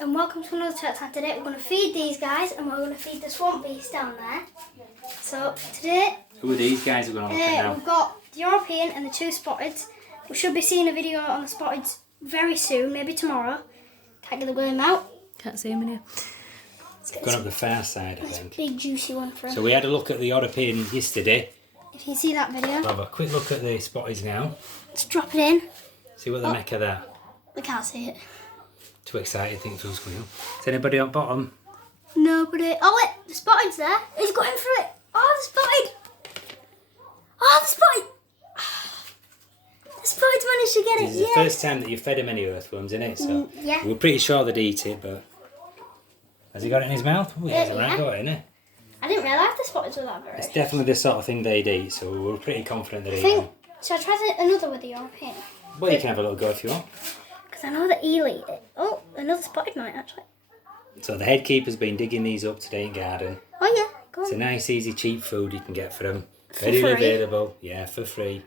And welcome to another Turtle Time. Today we're going to feed these guys and we're going to feed the swamp beast down there. So today... Who are these guys we're going to look at now? We've got the European and the two Spotteds. We should be seeing a video on the Spotteds very soon, maybe tomorrow. Can't get the worm out. Can't see him in here. Gone up the far side, I That's think. a big juicy one for him. So we had a look at the European yesterday. If you see that video, We'll have a quick look at the spotties now. let's drop it in. See what they make of that. We can't see it. Too excited, think for us going up. Is anybody on bottom? Nobody. Oh wait, the Spotted's there. He's got him through it. Oh, the Spotted. Oh, the Spotted. The Spotted's managed to get it. This is the first time that you've fed him any earthworms, isn't it? So yeah. we were pretty sure they'd eat it, but... Has he got it in his mouth? Oh, he has, Yeah. got it, isn't it? I didn't realise the Spotteds were that It's very. definitely the sort of thing they'd eat, so we were pretty confident they'd I eat think. them. So I tried another with the European. Well, you can have a little go if you want. Because I know that he'll eat it. Oh, another Spotted might actually. So the head keeper's been digging these up today in garden. Oh yeah, go It's a on. nice, easy, cheap food you can get for them. For Very free. available, yeah, for free.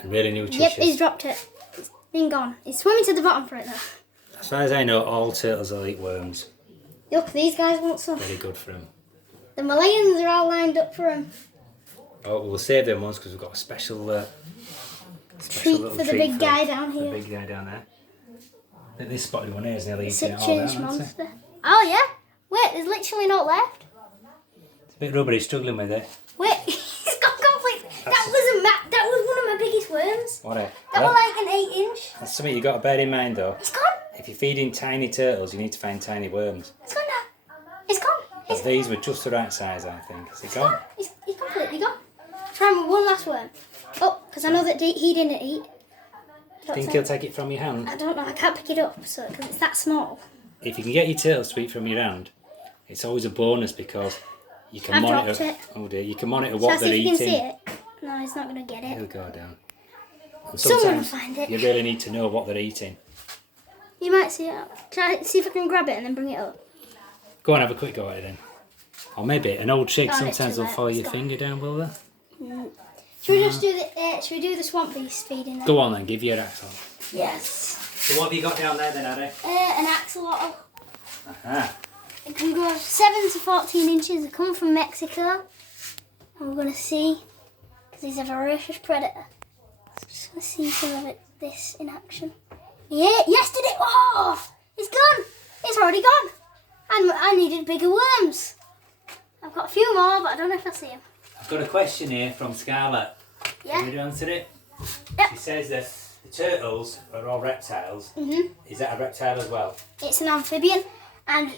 And really Yep, nutritious. he's dropped it. It's been gone. He's swimming to the bottom for it though. As far as I know, all turtles will eat worms. Look, these guys want some. Very good for them. The Malayans are all lined up for him. Oh, we'll save them ones because we've got a special Treat little for the treat big for guy down the here. big guy down there. I think this spotted one here is nearly It's eating a it all down, change isn't it? monster. Oh yeah? Wait, there's literally not left. It's a bit rubbery, struggling with it. Wait, he's got complete. That was one of my biggest worms. What a... That Well, was like an 8-inch. that's something you've got to bear in mind though. He's gone. If you're feeding tiny turtles, you need to find tiny worms. He's gone now. He's gone. But these were just the right size, I think. Is it gone? He's completely gone. Try him with one last worm. Oh, because I know that he didn't eat. Think he'll take it from your hand? I don't know. I can't pick it up, so because it's that small. If you can get your turtles to eat from your hand, it's always a bonus because you can I've monitor. dropped it. Oh dear, you can monitor So what see they're if you eating. can see it. No, he's not going to get it. It'll go down. And Someone will sometimes find it. you really need to know what they're eating. You might see it. Try see if I can grab it and then bring it up. Go on, have a quick go at it then. Or maybe an old trick. Oh, it's Sometimes too they'll late. follow It's your gone. finger down, will they? Should we just do the? Should we do the swamp beast feeding? Then? Go on then, give your axle. Yes. So what have you got down there then, Harry? An axolotl. Ah, It can grow 7 to 14 inches. They come from Mexico. And we're going to see, because he's a voracious predator. So just going to see some of this in action. Yeah, yesterday. Oh, it's gone. It's already gone. And I needed bigger worms. I've got a few more, but I don't know if I'll see them. I've got a question here from Scarlett. Yeah. Did you answer it? Yep. She says that the turtles are all reptiles. Mhm. Is that a reptile as well? It's an amphibian, and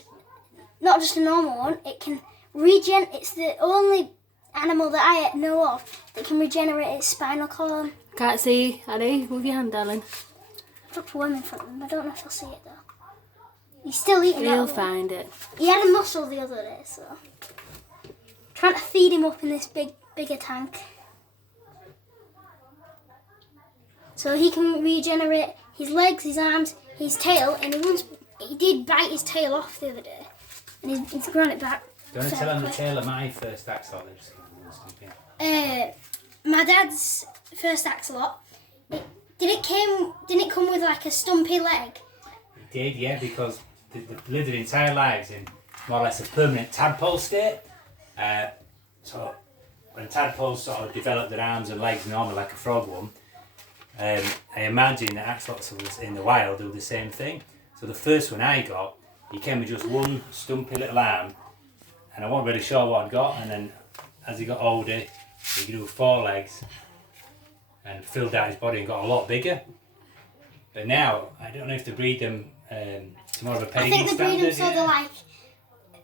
not just a normal one. It can It's the only animal that I know of that can regenerate its spinal column. Can't see, Harry. Move your hand, darling. I dropped a worm in front of him. I don't know if I'll see it though. He's still eating You'll that one. find it. He had a mussel the other day, so trying to feed him up in this bigger tank, so he can regenerate his legs, his arms, his tail, and he did bite his tail off the other day, and he's grown it back. Do you want to tell them the tale of my first axolotl? My dad's first axolotl. Didn't it come with like a stumpy leg? It did, yeah, because they've lived their entire lives in more or less a permanent tadpole state. So when tadpoles sort of develop their arms and legs normally like a frog one, I imagine that axolotls in the wild do the same thing. So the first one I got, he came with just one stumpy little arm, and I wasn't really sure what I'd got, and then as he got older, he grew 4 legs and filled out his body and got a lot bigger. But now, I don't know if they breed them to more of a I pedigree think they breed standard. him so they're like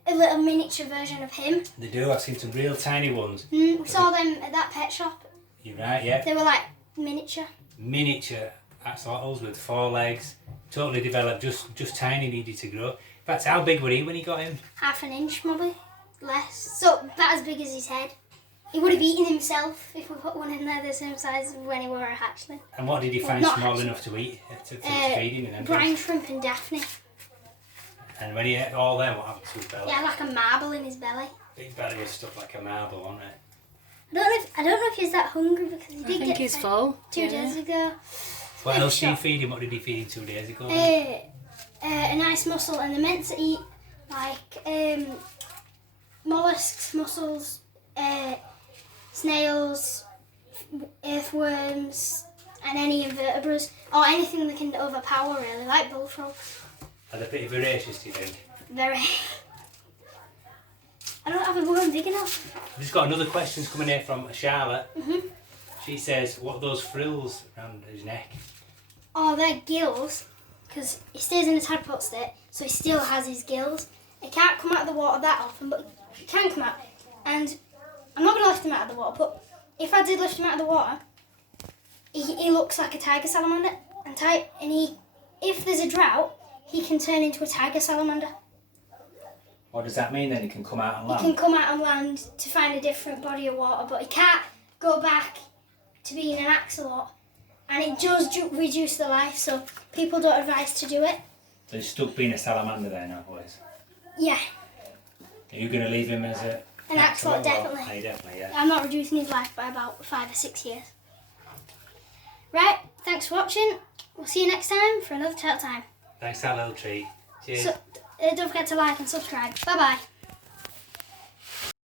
a little miniature version of him. They do, I've seen some real tiny ones. We saw them at that pet shop. You're right, yeah. They were like miniature. Miniature axolotls with 4 legs, totally developed, just tiny, needed to grow. In fact, how big were he when he got him? Half an inch, maybe. Less. So, about as big as his head. He would have eaten himself if we put one in there the same size as when he were a hatchling. And what did he Well, find not small actually. enough to eat, to feed him? And, brine shrimp and Daphne. and when he ate all them, what happened to his belly? Yeah, like a marble in his belly. His belly was stuffed like a marble, wasn't it? I don't know if he's that hungry because he I did think get he's fed full. 2 days ago. What Maybe else did you shot. feed him? What did he feed him 2 days ago? nice muscle, and they're meant to eat like mollusks, mussels, snails, earthworms, and any invertebrates, or anything that can overpower really, like bullfrogs. Are they pretty voracious, do you think? Very. I don't have a worm big enough. I've just got another question coming here from Charlotte. Mhm. She says, what are those frills around his neck? Oh, they're gills, because he stays in a tadpole state, so he still has his gills. He can't come out of the water that often, but he can come out. And I'm not going to lift him out of the water, but if I did lift him out of the water, he looks like a tiger salamander. If there's a drought, he can turn into a tiger salamander. What does that mean then? He can come out and He land? can come out on land to find a different body of water, but he can't go back to being an axolotl. And it does reduce the life, so people don't advise to do it. So he's stuck being a salamander then, always. Yeah, Are you going to leave him as an axolotl, or- definitely. Oh, definitely, yeah. I'm not reducing his life by about 5 or 6 years. Right, thanks for watching. We'll see you next time for another Turtle Time. Thanks for that little treat. Cheers. So, don't forget to like and subscribe. Bye bye.